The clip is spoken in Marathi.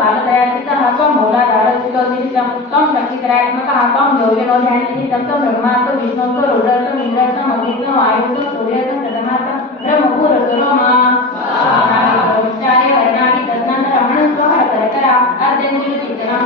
कालदयाचितः त्वं मूलाधारस्थितोऽधिष्ठं त्वं शक्तिधरात्मकः त्वं योगिनो ध्याननिधितं त्वं ब्रह्मास्त्र विष्णुस्त्र रुद्रस्त्र इन्द्रस्त्र मग्निस्त्र वायुस्त्र सूर्यस्त्र प्रथमास्त्र ब्रह्मपुरस्त्रोमा वर्णानि तदनन्तरमणुस्वः कर्करा अर्धञ्जुलचित्तनां